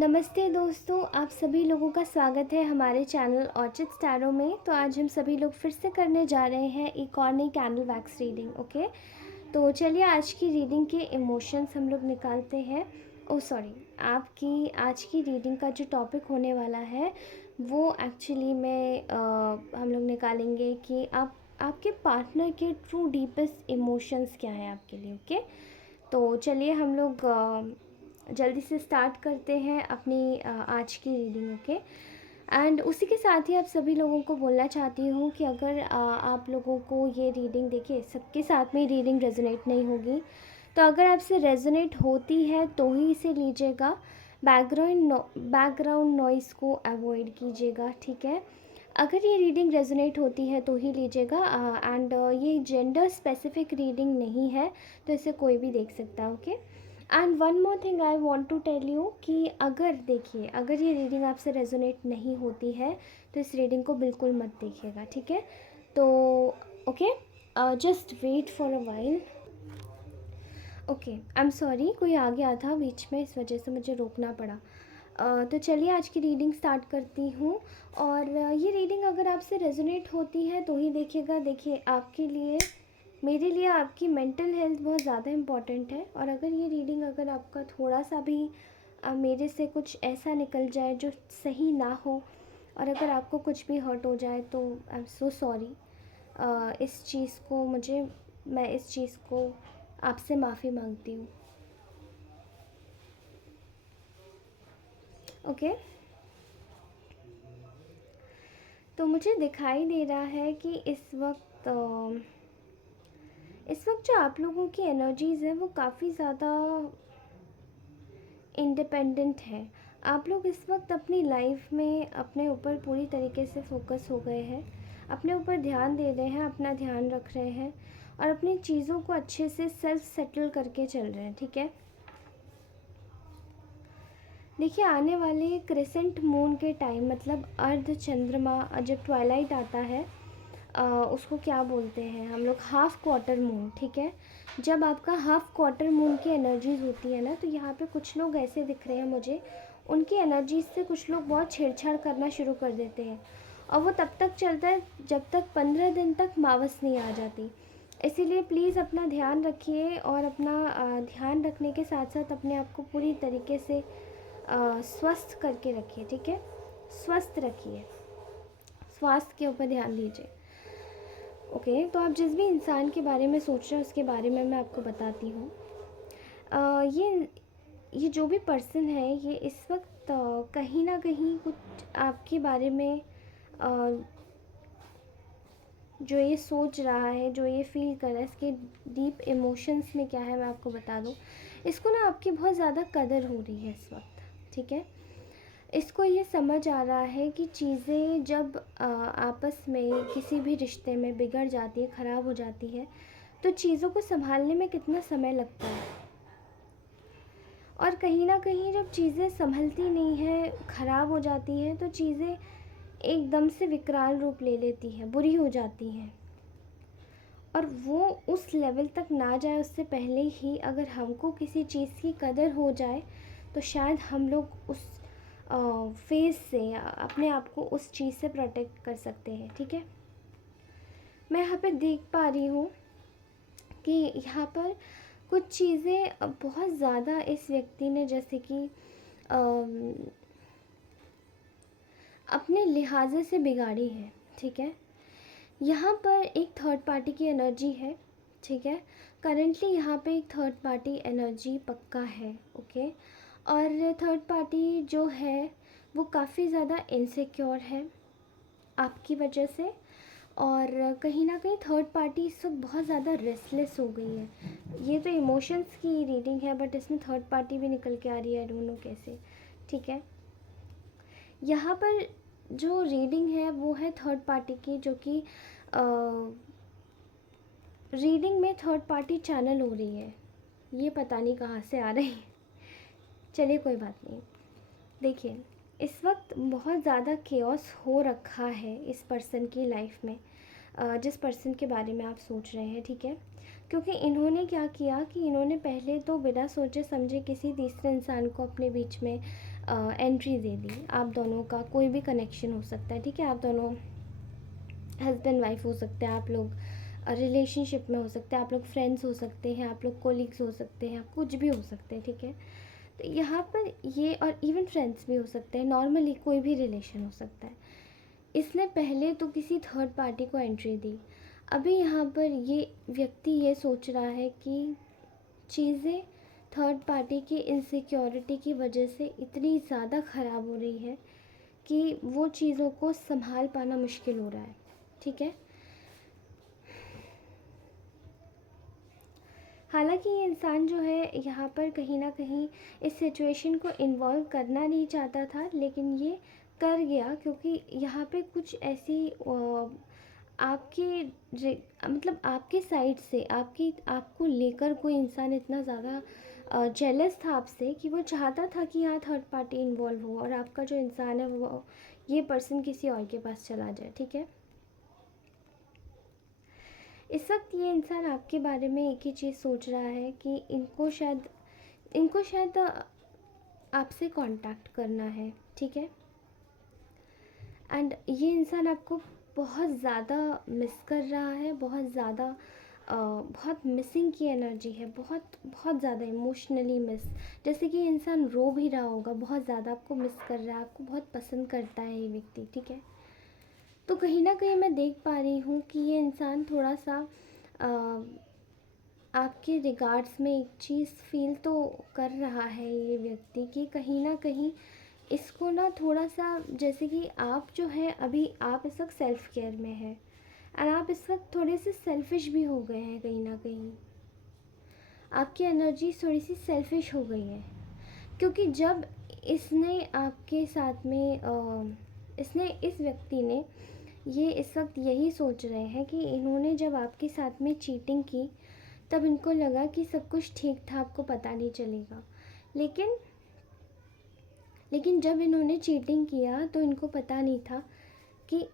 नमस्ते दोस्तों, आप सभी लोगों का स्वागत है हमारे चैनल ऑर्चिड स्टैरो में। तो आज हम सभी लोग फिर से करने जा रहे हैं एक और नई कैंडल वैक्स रीडिंग। ओके, तो चलिए आज की रीडिंग के इमोशंस हम लोग निकालते हैं। आपकी आज की रीडिंग का जो टॉपिक होने वाला है वो एक्चुअली हम लोग निकालेंगे कि आपके पार्टनर के ट्रू डीपेस्ट इमोशंस क्या हैं आपके लिए। ओके, तो चलिए हम लोग जल्दी से स्टार्ट करते हैं अपनी आज की रीडिंग। ओके, एंड उसी के साथ ही आप सभी लोगों को बोलना चाहती हूँ कि अगर आप लोगों को ये रीडिंग, देखिए सबके साथ में रीडिंग रेजोनेट नहीं होगी, तो अगर आपसे रेजोनेट होती है तो ही इसे लीजिएगा। बैकग्राउंड नॉइज़ को अवॉइड कीजिएगा, ठीक है। अगर ये रीडिंग रेजोनेट होती है तो ही लीजिएगा। एंड ये जेंडर स्पेसिफिक रीडिंग नहीं है, तो इसे कोई भी देख सकता है। Okay, and one more thing I want to tell you कि अगर ये रीडिंग आपसे रेजोनेट नहीं होती है तो इस रीडिंग को बिल्कुल मत देखिएगा, ठीक है। तो okay, just wait for a while. Okay, I am sorry, कोई आ गया था बीच में, इस वजह से मुझे रोकना पड़ा। तो चलिए आज की रीडिंग स्टार्ट करती हूँ। और ये रीडिंग अगर आपसे रेजोनेट होती है तो ही देखिएगा। देखिए, आपके लिए, मेरे लिए आपकी मेंटल हेल्थ बहुत ज़्यादा इम्पॉर्टेंट है। और अगर आपका थोड़ा सा भी मेरे से कुछ ऐसा निकल जाए जो सही ना हो, और अगर आपको कुछ भी हर्ट हो जाए, तो आई एम सो सॉरी। मैं इस चीज़ को आपसे माफ़ी मांगती हूँ। ओके, तो मुझे दिखाई दे रहा है कि इस वक्त जो आप लोगों की एनर्जीज़ है वो काफ़ी ज़्यादा इंडिपेंडेंट है। आप लोग इस वक्त अपनी लाइफ में अपने ऊपर पूरी तरीके से फोकस हो गए हैं, अपने ऊपर ध्यान दे रहे हैं, अपना ध्यान रख रहे हैं और अपनी चीज़ों को अच्छे से सेल्फ सेटल करके चल रहे हैं, ठीक है। देखिए, आने वाले क्रिसेंट मून के टाइम, मतलब अर्ध चंद्रमा, जब ट्वाइलाइट आता है, उसको क्या बोलते हैं हम लोग, हाफ क्वार्टर मून, ठीक है। जब आपका हाफ क्वार्टर मून की एनर्जीज होती है ना, तो यहाँ पे कुछ लोग ऐसे दिख रहे हैं मुझे, उनकी एनर्जीज से कुछ लोग बहुत छेड़छाड़ करना शुरू कर देते हैं। और वो तब तक चलता है जब तक 15 दिन तक मावस नहीं आ जाती। इसीलिए प्लीज़ अपना ध्यान रखिए, और अपना ध्यान रखने के साथ साथ अपने आप को पूरी तरीके से स्वस्थ करके रखिए, ठीक है। स्वस्थ रखिए, स्वास्थ्य के ऊपर ध्यान दीजिए। ओके, तो आप जिस भी इंसान के बारे में सोच रहे हैं उसके बारे में मैं आपको बताती हूँ। ये जो भी पर्सन है, ये इस वक्त कहीं ना कहीं कुछ आपके बारे में जो ये सोच रहा है, जो ये फील कर रहा है, इसके डीप इमोशंस में क्या है मैं आपको बता दूँ। इसको ना आपकी बहुत ज़्यादा कदर हो रही है इस वक्त, ठीक है। इसको ये समझ आ रहा है कि चीज़ें जब आपस में किसी भी रिश्ते में बिगड़ जाती है, ख़राब हो जाती है, तो चीज़ों को संभालने में कितना समय लगता है। और कहीं ना कहीं जब चीज़ें संभलती नहीं है, ख़राब हो जाती हैं, तो चीज़ें एकदम से विकराल रूप ले लेती हैं, बुरी हो जाती हैं। और वो उस लेवल तक ना जाए उससे पहले ही अगर हमको किसी चीज़ की कदर हो जाए, तो शायद हम लोग उस फेस से अपने आप को उस चीज़ से प्रोटेक्ट कर सकते हैं, ठीक है। मैं यहाँ पे देख पा रही हूँ कि यहाँ पर कुछ चीज़ें बहुत ज़्यादा इस व्यक्ति ने, जैसे कि अपने लिहाजे से बिगाड़ी है, ठीक है। यहाँ पर एक थर्ड पार्टी की एनर्जी है, ठीक है। करेंटली यहाँ पे एक थर्ड पार्टी एनर्जी पक्का है, ओके। और थर्ड पार्टी जो है वो काफ़ी ज़्यादा इनसिक्योर है आपकी वजह से। और कहीं ना कहीं थर्ड पार्टी इस वक्त बहुत ज़्यादा रेस्टलेस हो गई है। ये तो इमोशंस की रीडिंग है, बट इसमें थर्ड पार्टी भी निकल के आ रही है, आई डोंट नो कैसे, ठीक है। यहाँ पर जो रीडिंग है वो है थर्ड पार्टी की, जो कि रीडिंग में थर्ड पार्टी चैनल हो रही है। ये पता नहीं कहाँ से आ रही है, चलिए कोई बात नहीं। देखिए, इस वक्त बहुत ज़्यादा केओस हो रखा है इस पर्सन की लाइफ में, जिस पर्सन के बारे में आप सोच रहे हैं, ठीक है। क्योंकि इन्होंने क्या किया कि इन्होंने पहले तो बिना सोचे समझे किसी तीसरे इंसान को अपने बीच में एंट्री दे दी। आप दोनों का कोई भी कनेक्शन हो सकता है, ठीक है, आप दोनों हस्बैंड वाइफ हो सकते हैं, आप लोग रिलेशनशिप में हो सकते हैं, आप लोग फ्रेंड्स हो सकते हैं, आप लोग कोलीग्स हो सकते हैं, आप कुछ भी हो सकते हैं, ठीक है। तो यहाँ पर ये, और इवन फ्रेंड्स भी हो सकते हैं, नॉर्मली कोई भी रिलेशन हो सकता है। इसने पहले तो किसी थर्ड पार्टी को एंट्री दी। अभी यहाँ पर ये व्यक्ति ये सोच रहा है कि चीज़ें थर्ड पार्टी की इनसिक्योरिटी की वजह से इतनी ज़्यादा ख़राब हो रही है कि वो चीज़ों को संभाल पाना मुश्किल हो रहा है, ठीक है। हालांकि ये इंसान जो है यहाँ पर कहीं ना कहीं इस सिचुएशन को इन्वॉल्व करना नहीं चाहता था, लेकिन ये कर गया क्योंकि यहाँ पे कुछ ऐसी आपके मतलब आपके साइड से आपको लेकर कोई इंसान इतना ज़्यादा जेलस था आपसे कि वो चाहता था कि यहाँ थर्ड पार्टी इन्वॉल्व हो और आपका जो इंसान है वो ये पर्सन किसी और के पास चला जाए, ठीक है। इस वक्त ये इंसान आपके बारे में एक ही चीज़ सोच रहा है कि इनको शायद आपसे कांटेक्ट करना है, ठीक है। एंड ये इंसान आपको बहुत ज़्यादा मिस कर रहा है, बहुत ज़्यादा बहुत मिसिंग की एनर्जी है, बहुत बहुत ज़्यादा इमोशनली मिस। जैसे कि ये इंसान रो भी रहा होगा, बहुत ज़्यादा आपको मिस कर रहा है, आपको बहुत पसंद करता है ये व्यक्ति, ठीक है। तो कहीं ना कहीं मैं देख पा रही हूँ कि ये इंसान थोड़ा सा आपके रिगार्ड्स में एक चीज़ फील तो कर रहा है ये व्यक्ति कि कहीं ना कहीं इसको ना थोड़ा सा, जैसे कि आप जो है अभी आप इस वक्त सेल्फ केयर में है और आप इस वक्त थोड़े से सेल्फिश भी हो गए हैं, कहीं ना कहीं आपकी एनर्जी थोड़ी सी सेल्फिश हो गई है। क्योंकि जब इसने आपके साथ में इसने इस व्यक्ति ने ये इस वक्त यही सोच रहे हैं कि इन्होंने जब आपके साथ में चीटिंग की तब इनको लगा कि सब कुछ ठीक था, आपको पता नहीं चलेगा। लेकिन लेकिन जब इन्होंने चीटिंग किया तो इनको पता नहीं था कि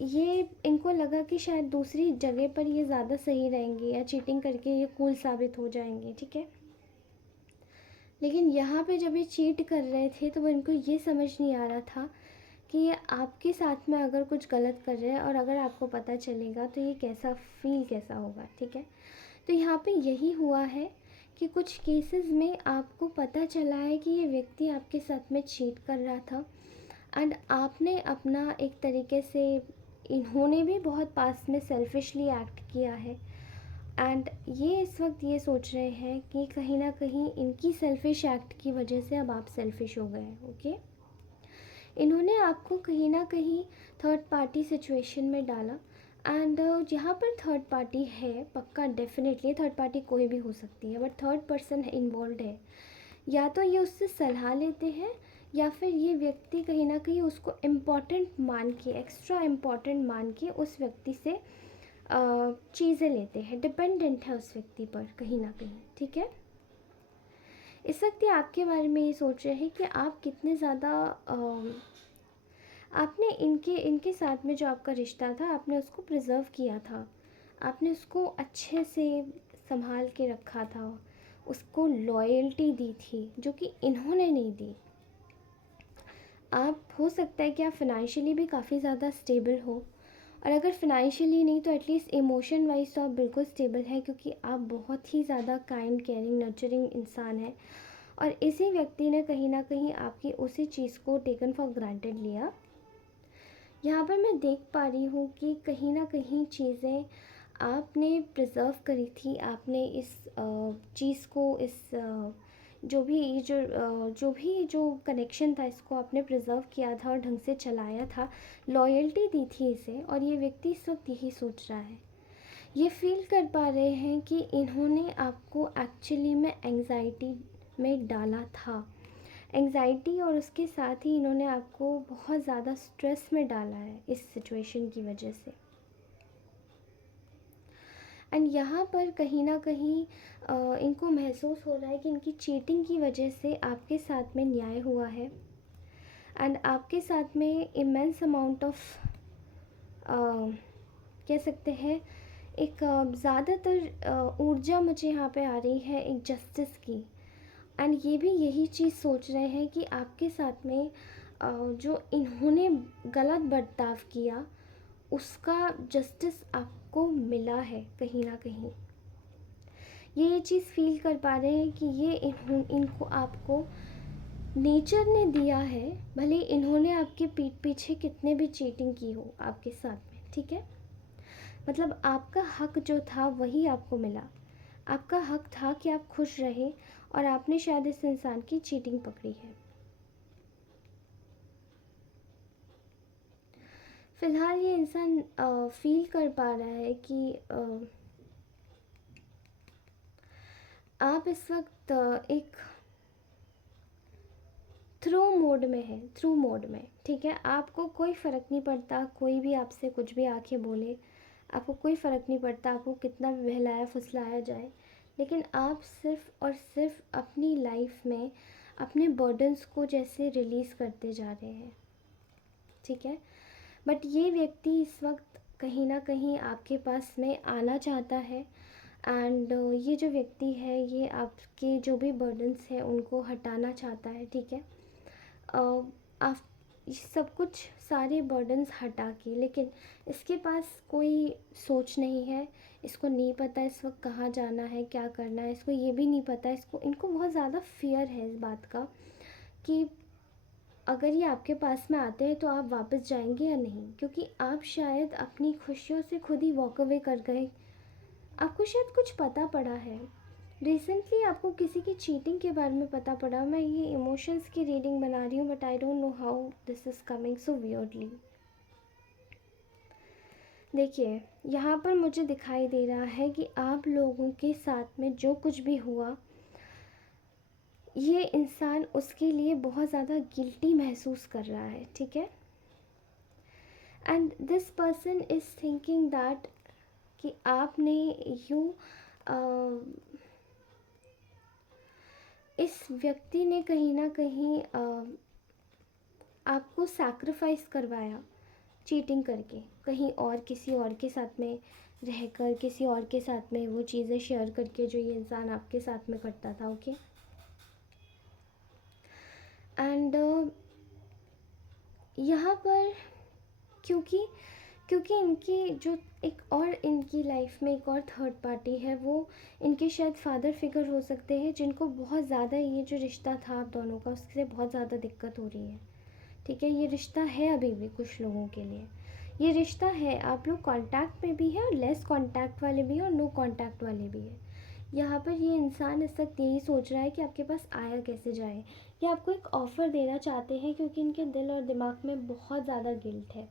ये, इनको लगा कि शायद दूसरी जगह पर ये ज़्यादा सही रहेंगे या चीटिंग करके ये कूल साबित हो जाएंगे, ठीक है। लेकिन यहाँ पे जब ये चीट कर रहे थे तो इनको ये समझ नहीं आ रहा था कि ये आपके साथ में अगर कुछ गलत कर रहे हैं और अगर आपको पता चलेगा तो ये कैसा होगा, ठीक है। तो यहाँ पे यही हुआ है कि कुछ केसेस में आपको पता चला है कि ये व्यक्ति आपके साथ में चीट कर रहा था एंड आपने अपना एक तरीके से, इन्होंने भी बहुत पास में सेल्फिशली एक्ट किया है एंड ये इस वक्त ये सोच रहे हैं कि कहीं ना कहीं इनकी सेल्फिश एक्ट की वजह से अब आप सेल्फिश हो गए हैं, ओके। इन्होंने आपको कहीं ना कहीं थर्ड पार्टी सिचुएशन में डाला एंड जहाँ पर थर्ड पार्टी है, पक्का डेफिनेटली थर्ड पार्टी कोई भी हो सकती है, बट थर्ड पर्सन इन्वॉल्व है, या तो ये उससे सलाह लेते हैं या फिर ये व्यक्ति कहीं ना कहीं उसको इम्पॉर्टेंट मान के, एक्स्ट्रा इम्पॉर्टेंट मान के उस व्यक्ति से चीज़ें लेते हैं, डिपेंडेंट है उस व्यक्ति पर कहीं ना कहीं, ठीक है। इस वक्त ये आपके बारे में ये सोच रहे हैं कि आप कितने ज़्यादा आपने इनके साथ में जो आपका रिश्ता था आपने उसको प्रिजर्व किया था, आपने उसको अच्छे से संभाल के रखा था, उसको लॉयल्टी दी थी जो कि इन्होंने नहीं दी। आप, हो सकता है कि आप फिनेंशियली भी काफ़ी ज़्यादा स्टेबल हो, और अगर फिनेंशियली नहीं तो एटलीस्ट इमोशन वाइज तो आप बिल्कुल स्टेबल है, क्योंकि आप बहुत ही ज़्यादा काइंड, केयरिंग, नर्चरिंग इंसान हैं। और इसी व्यक्ति ने कहीं ना कहीं आपकी उसी चीज़ को टेकन फॉर ग्रांटेड लिया। यहाँ पर मैं देख पा रही हूँ कि कहीं ना कहीं चीज़ें आपने प्रिजर्व करी थी, आपने इस चीज़ को, इस जो कनेक्शन था इसको आपने प्रिजर्व किया था और ढंग से चलाया था, लॉयल्टी दी थी इसे। और ये व्यक्ति इस वक्त यही सोच रहा है, ये फील कर पा रहे हैं कि इन्होंने आपको एक्चुअली में एंग्जाइटी में डाला था, एंग्जाइटी, और उसके साथ ही इन्होंने आपको बहुत ज़्यादा स्ट्रेस में डाला है इस सिचुएशन की वजह से। एंड यहाँ पर कहीं ना कहीं इनको महसूस हो रहा है कि इनकी चीटिंग की वजह से आपके साथ में न्याय हुआ है एंड आपके साथ में इमेंस अमाउंट ऑफ कह सकते हैं एक ज़्यादातर ऊर्जा मुझे यहाँ पे आ रही है एक जस्टिस की। एंड ये भी यही चीज़ सोच रहे हैं कि आपके साथ में जो इन्होंने गलत बर्ताव किया उसका जस्टिस आपको मिला है कहीं ना कहीं। ये चीज़ फील कर पा रहे हैं कि ये इनको आपको नेचर ने दिया है, भले इन्होंने आपके पीठ पीछे कितने भी चीटिंग की हो आपके साथ में, ठीक है। मतलब आपका हक जो था वही आपको मिला। आपका हक था कि आप खुश रहे और आपने शायद इस इंसान की चीटिंग पकड़ी है। फिलहाल ये इंसान फील कर पा रहा है कि आप इस वक्त एक थ्रू मोड में, ठीक है। आपको कोई फ़र्क नहीं पड़ता, कोई भी आपसे कुछ भी आके बोले, आपको कोई फ़र्क नहीं पड़ता, आपको कितना भी बहलाया फुसलाया जाए, लेकिन आप सिर्फ़ और सिर्फ अपनी लाइफ में अपने बर्डन्स को जैसे रिलीज़ करते जा रहे हैं, ठीक है। बट ये व्यक्ति इस वक्त कहीं ना कहीं आपके पास में आना चाहता है। एंड ये जो व्यक्ति है ये आपके जो भी बर्डन्स हैं उनको हटाना चाहता है, ठीक है। आप सब कुछ सारे बर्डन्स हटा के, लेकिन इसके पास कोई सोच नहीं है। इसको नहीं पता इस वक्त कहाँ जाना है, क्या करना है, इसको ये भी नहीं पता। इनको बहुत ज़्यादा फियर है इस बात का कि अगर ये आपके पास में आते हैं तो आप वापस जाएंगे या नहीं, क्योंकि आप शायद अपनी खुशियों से खुद ही वॉक अवे कर गए। आपको शायद कुछ पता पड़ा है रिसेंटली, आपको किसी की चीटिंग के बारे में पता पड़ा। मैं ये इमोशंस की रीडिंग बना रही हूँ, but I don't know how this is coming so weirdly. देखिए, यहाँ पर मुझे दिखाई दे रहा है कि आप लोगों के साथ में जो कुछ भी हुआ, ये इंसान उसके लिए बहुत ज़्यादा गिल्टी महसूस कर रहा है, ठीक है। And this person is thinking that कि आपने यूँ इस व्यक्ति ने कहीं ना कहीं आपको सैक्रिफाइस करवाया चीटिंग करके, कहीं और किसी और के साथ में रहकर, किसी और के साथ में वो चीज़ें शेयर करके जो ये इंसान आपके साथ में करता था, ओके। एंड यहाँ पर क्योंकि क्योंकि इनकी जो एक और इनकी लाइफ में एक और थर्ड पार्टी है, वो इनके शायद फादर फिगर हो सकते हैं, जिनको बहुत ज़्यादा ये जो रिश्ता था आप दोनों का उससे बहुत ज़्यादा दिक्कत हो रही है, ठीक है। ये रिश्ता है अभी भी कुछ लोगों के लिए, ये रिश्ता है। आप लोग कांटेक्ट में भी है और लेस कांटेक्ट वाले भी हैं और नो कांटेक्ट वाले भी हैं। यहाँ पर ये इंसान इस वक्त यही सोच रहा है कि आपके पास आया कैसे जाए। ये आपको एक ऑफ़र देना चाहते हैं क्योंकि इनके दिल और दिमाग में बहुत ज़्यादा गिल्ट है।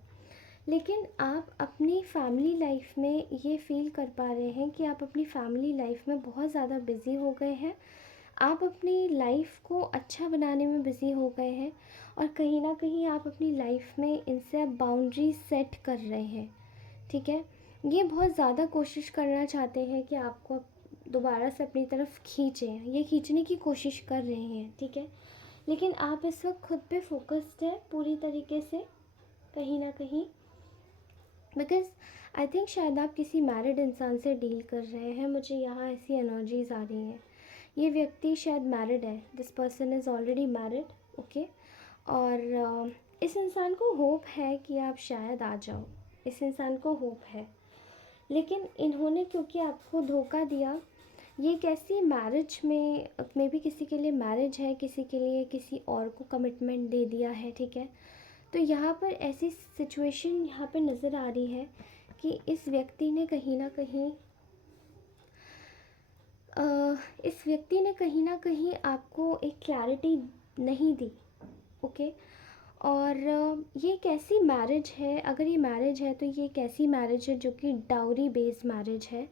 लेकिन आप अपनी फैमिली लाइफ में ये फ़ील कर पा रहे हैं कि आप अपनी फैमिली लाइफ में बहुत ज़्यादा बिज़ी हो गए हैं। आप अपनी लाइफ को अच्छा बनाने में बिज़ी हो गए हैं और कहीं ना कहीं आप अपनी लाइफ में इनसे अब बाउंड्री सेट कर रहे हैं, ठीक है। ये बहुत ज़्यादा कोशिश करना चाहते हैं कि आपको दोबारा से अपनी तरफ खींचें, ये खींचने की कोशिश कर रहे हैं, ठीक है। लेकिन आप इस वक्त खुद पे फोकस्ड है पूरी तरीके से कहीं ना कहीं, बिकॉज़ आई थिंक शायद आप किसी मैरिड इंसान से डील कर रहे हैं। मुझे यहाँ ऐसी एनर्जीज आ रही हैं। ये व्यक्ति शायद मैरिड है, this person is already married, okay. और इस इंसान को होप है कि आप शायद आ जाओ, इस इंसान को होप है। लेकिन इन्होंने क्योंकि आपको धोखा दिया, ये कैसी मैरिज में मे बी किसी के लिए मैरिज है, किसी के लिए किसी और को कमिटमेंट दे दिया है, ठीक है। तो यहाँ पर ऐसी सिचुएशन यहाँ पे नज़र आ रही है कि इस व्यक्ति ने कहीं ना कहीं आपको एक क्लैरिटी नहीं दी, ओके। और ये कैसी मैरिज है, अगर ये मैरिज है तो ये कैसी मैरिज है जो कि डाउरी बेस्ड मैरिज है।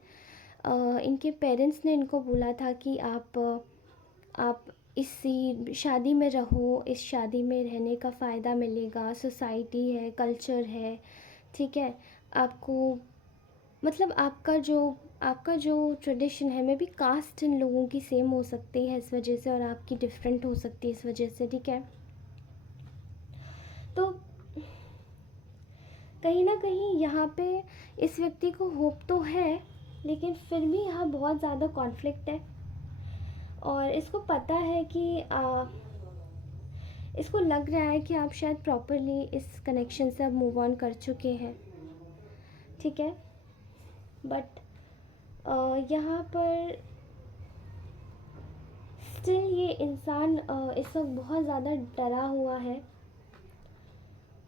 इनके पेरेंट्स ने इनको बोला था कि आप इसी शादी में रहो, इस शादी में रहने का फ़ायदा मिलेगा, सोसाइटी है, कल्चर है, ठीक है। आपको मतलब आपका जो ट्रेडिशन है, मे बी कास्ट इन लोगों की सेम हो सकती है इस वजह से और आपकी डिफरेंट हो सकती है इस वजह से, ठीक है। तो कहीं ना कहीं यहाँ पे इस व्यक्ति को होप तो है, लेकिन फिर भी यहाँ बहुत ज़्यादा कॉन्फ्लिक्ट है। और इसको पता है कि इसको लग रहा है कि आप शायद प्रॉपरली इस कनेक्शन से अब मूव ऑन कर चुके हैं, ठीक है। बट यहाँ पर स्टिल ये इंसान इस वक्त बहुत ज़्यादा डरा हुआ है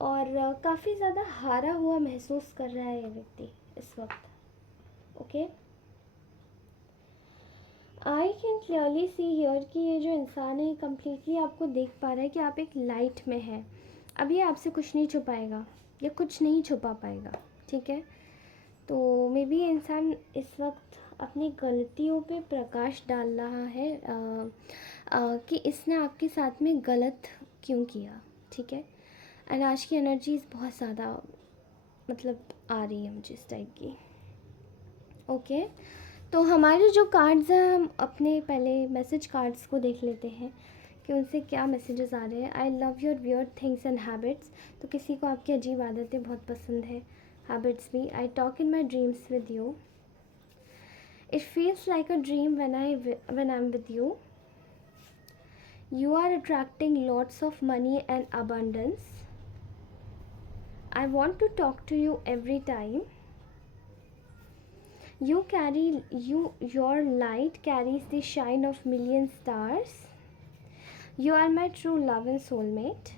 और काफ़ी ज़्यादा हारा हुआ महसूस कर रहा है ये व्यक्ति इस वक्त। Okay, I can clearly see here कि ये जो इंसान है कम्प्लीटली आपको देख पा रहा है कि आप एक लाइट में हैं। अब ये आपसे कुछ नहीं छुपाएगा या कुछ नहीं छुपा पाएगा, ठीक है। तो मे बी ये इंसान इस वक्त अपनी गलतियों पे प्रकाश डाल रहा है कि इसने आपके साथ में गलत क्यों किया, ठीक है। एंड आज की एनर्जीज बहुत ज़्यादा मतलब आ रही है मुझे इस टाइप की। ओके, तो हमारे जो कार्ड्स हैं हम अपने पहले मैसेज कार्ड्स को देख लेते हैं कि उनसे क्या मैसेजेस आ रहे हैं। I love your weird things and habits, तो किसी को आपकी अजीब आदतें बहुत पसंद है, हैबिट्स भी। I talk in my dreams with you, it feels like a dream when I am with you, you are attracting lots of money and abundance, I want to talk to you every time, your light carries the shine of million stars, you are my true love and soulmate,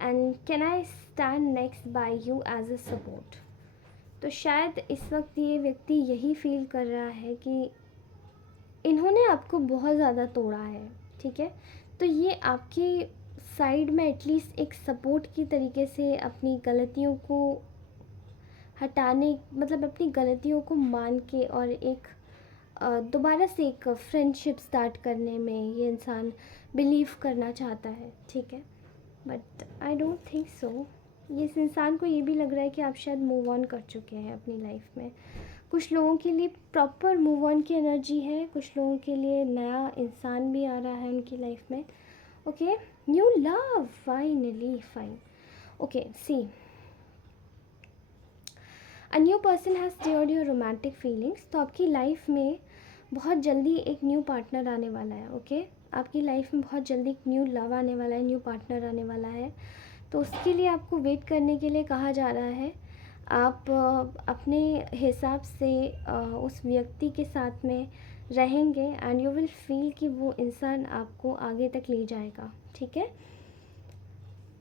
and can I stand next by you as a support। तो शायद इस वक्त ये व्यक्ति यही feel कर रहा है कि इन्होंने आपको बहुत ज़्यादा तोड़ा है, ठीक है। तो ये आपके साइड में एटलीस्ट एक सपोर्ट की तरीके से अपनी गलतियों को हटाने, मतलब अपनी गलतियों को मान के और एक दोबारा से एक फ्रेंडशिप स्टार्ट करने में ये इंसान बिलीव करना चाहता है, ठीक है। But I don't think so. इस इंसान को ये भी लग रहा है कि आप शायद मूव ऑन कर चुके हैं अपनी लाइफ में। कुछ लोगों के लिए प्रॉपर मूव ऑन की एनर्जी है, कुछ लोगों के लिए नया इंसान भी आ रहा है उनकी लाइफ में। Okay, new love, finally fine. Okay, see, a new person has steered your romantic feelings. तो आपकी लाइफ में बहुत जल्दी एक न्यू पार्टनर आने वाला है। ओके, आपकी लाइफ में बहुत जल्दी एक न्यू लव आने वाला है, न्यू पार्टनर आने वाला है। तो उसके लिए आपको वेट करने के लिए कहा जा रहा है। आप अपने हिसाब से उस व्यक्ति के साथ में रहेंगे एंड यू विल फील कि वो इंसान आपको आगे तक ले जाएगा, ठीक है।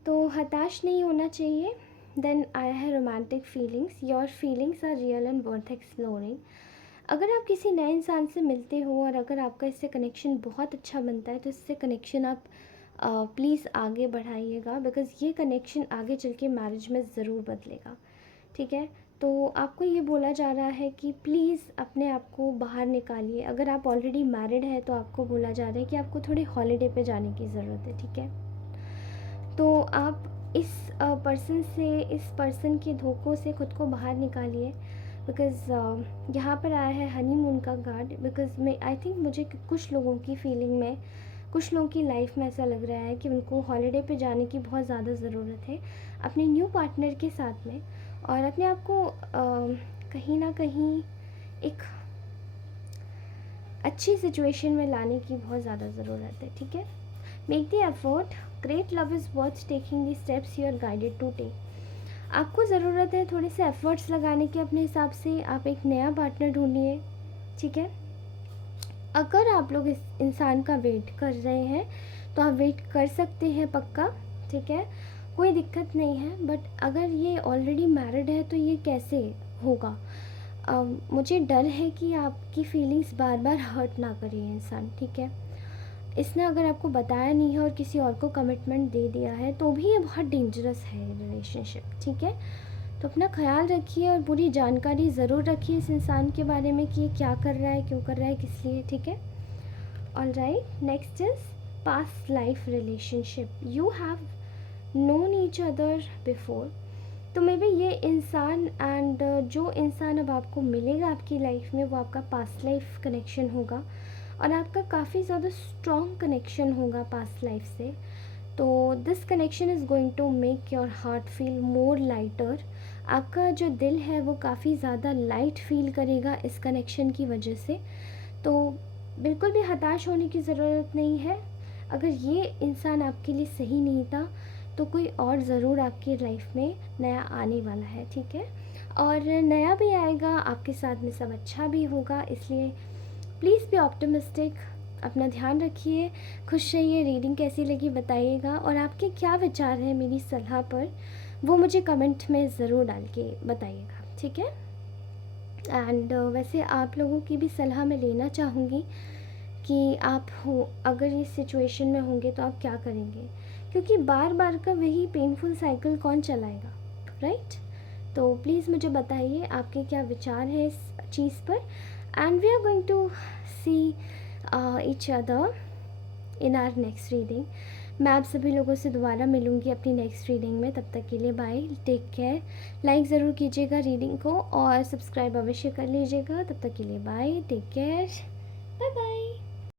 तो हताश नहीं होना चाहिए। Then I have romantic feelings, your feelings are real and worth exploring. अगर आप किसी नए इंसान से मिलते हो और अगर आपका इससे कनेक्शन बहुत अच्छा बनता है तो इससे कनेक्शन आप प्लीज़ आगे बढ़ाइएगा, बिकॉज़ ये कनेक्शन आगे चल के मैरिज में ज़रूर बदलेगा, ठीक है। तो आपको ये बोला जा रहा है कि प्लीज़ अपने आप को बाहर निकालिए। अगर आप ऑलरेडी मैरिड है तो आपको बोला जा रहा है कि आपको थोड़ी हॉलीडे पे जाने की ज़रूरत है, ठीक है। तो आप इस पर्सन से, इस पर्सन के धोखों से खुद को बाहर निकालिए, बिकॉज़ यहाँ पर आया है हनीमून का कार्ड। बिकॉज़ मैं आई थिंक मुझे कुछ लोगों की फीलिंग में, कुछ लोगों की लाइफ में ऐसा लग रहा है कि उनको हॉलीडे पे जाने की बहुत ज़्यादा ज़रूरत है अपने न्यू पार्टनर के साथ में, और अपने आप को कहीं ना कहीं एक अच्छी सिचुएशन में लाने की बहुत ज़्यादा ज़रूरत है, ठीक है। Make the effort, great love is worth taking the steps you are guided to take. आपको ज़रूरत है थोड़े से एफर्ट्स लगाने के अपने हिसाब से। आप एक नया पार्टनर ढूंढिए, ठीक है। अगर आप लोग इस इंसान का वेट कर रहे हैं तो आप वेट कर सकते हैं पक्का, ठीक है, कोई दिक्कत नहीं है। बट अगर ये ऑलरेडी मैरिड है तो ये कैसे होगा? मुझे डर है कि आपकी फीलिंग्स बार बार हर्ट ना करे ये इंसान, ठीक है। इसने अगर आपको बताया नहीं है और किसी और को कमिटमेंट दे दिया है तो भी ये बहुत डेंजरस है रिलेशनशिप, ठीक है। तो अपना ख्याल रखिए और पूरी जानकारी ज़रूर रखिए इस इंसान के बारे में कि ये क्या कर रहा है, क्यों कर रहा है, किस लिए, ठीक है। Alright, next is past life relationship. You have known each other before. तो मे बी ये इंसान एंड जो इंसान अब आपको मिलेगा आपकी लाइफ में वो आपका पास्ट लाइफ कनेक्शन होगा और आपका काफ़ी ज़्यादा स्ट्रॉन्ग कनेक्शन होगा पास्ट लाइफ से। तो this connection is going to make your heart feel more lighter. आपका जो दिल है वो काफ़ी ज़्यादा लाइट फील करेगा इस कनेक्शन की वजह से। तो बिल्कुल भी हताश होने की ज़रूरत नहीं है। अगर ये इंसान आपके लिए सही नहीं था तो कोई और ज़रूर आपकी लाइफ में नया आने वाला है, ठीक है। और नया भी आएगा, आपके साथ में सब अच्छा भी होगा, इसलिए प्लीज़ बी ऑप्टिमिस्टिक। अपना ध्यान रखिए, खुश रहिए। रीडिंग कैसी लगी बताइएगा, और आपके क्या विचार हैं मेरी सलाह पर वो मुझे कमेंट में ज़रूर डाल के बताइएगा, ठीक है। एंड वैसे आप लोगों की भी सलाह मैं लेना चाहूँगी कि आप हो अगर इस सिचुएशन में होंगे तो आप क्या करेंगे, क्योंकि बार बार का वही पेनफुल साइकिल कौन चलाएगा, राइट। तो प्लीज़ मुझे बताइए आपके क्या विचार हैं इस चीज़ पर। And we are going to see each other in our next reading. मैं आप सभी लोगों से दोबारा मिलूँगी अपनी नेक्स्ट रीडिंग में। तब तक के लिए बाय, टेक केयर। लाइक ज़रूर कीजिएगा रीडिंग को और सब्सक्राइब अवश्य कर लीजिएगा। तब तक के लिए bye, take care, bye bye.